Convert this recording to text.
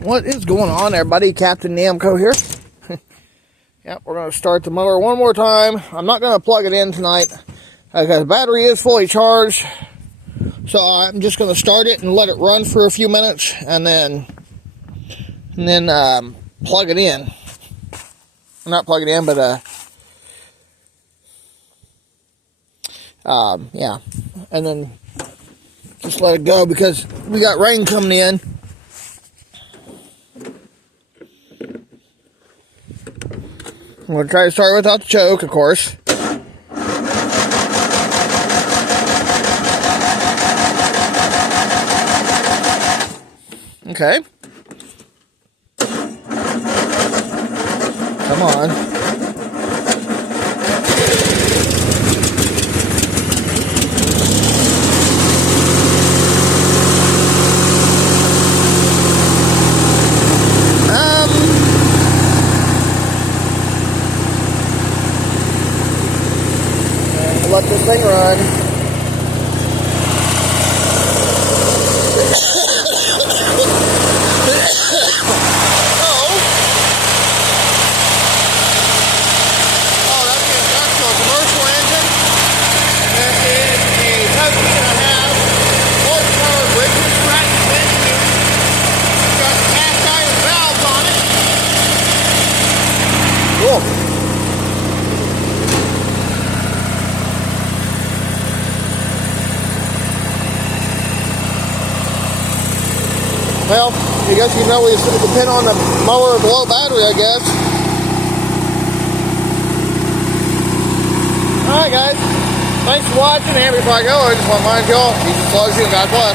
What is going on, everybody? Captain Namco here. Yep, we're going to start the mower one more time. I'm not going to plug it in tonight because the battery is fully charged. So I'm just going to start it and let it run for a few minutes and then plug it in. Not plug it in, but yeah, and then just let it go because we got rain coming in. I'm going to try to start without the choke, of course. Okay. Come on. Let this thing run. Oh, that's the industrial commercial engine. That is a 13.5 horsepower British Stratton engine. Got cast iron valves on it. Cool. Well, I guess you can always depend on the mower with low battery, I guess. Alright guys, thanks for watching. And before I go, I just want to remind y'all, Jesus loves you and God bless.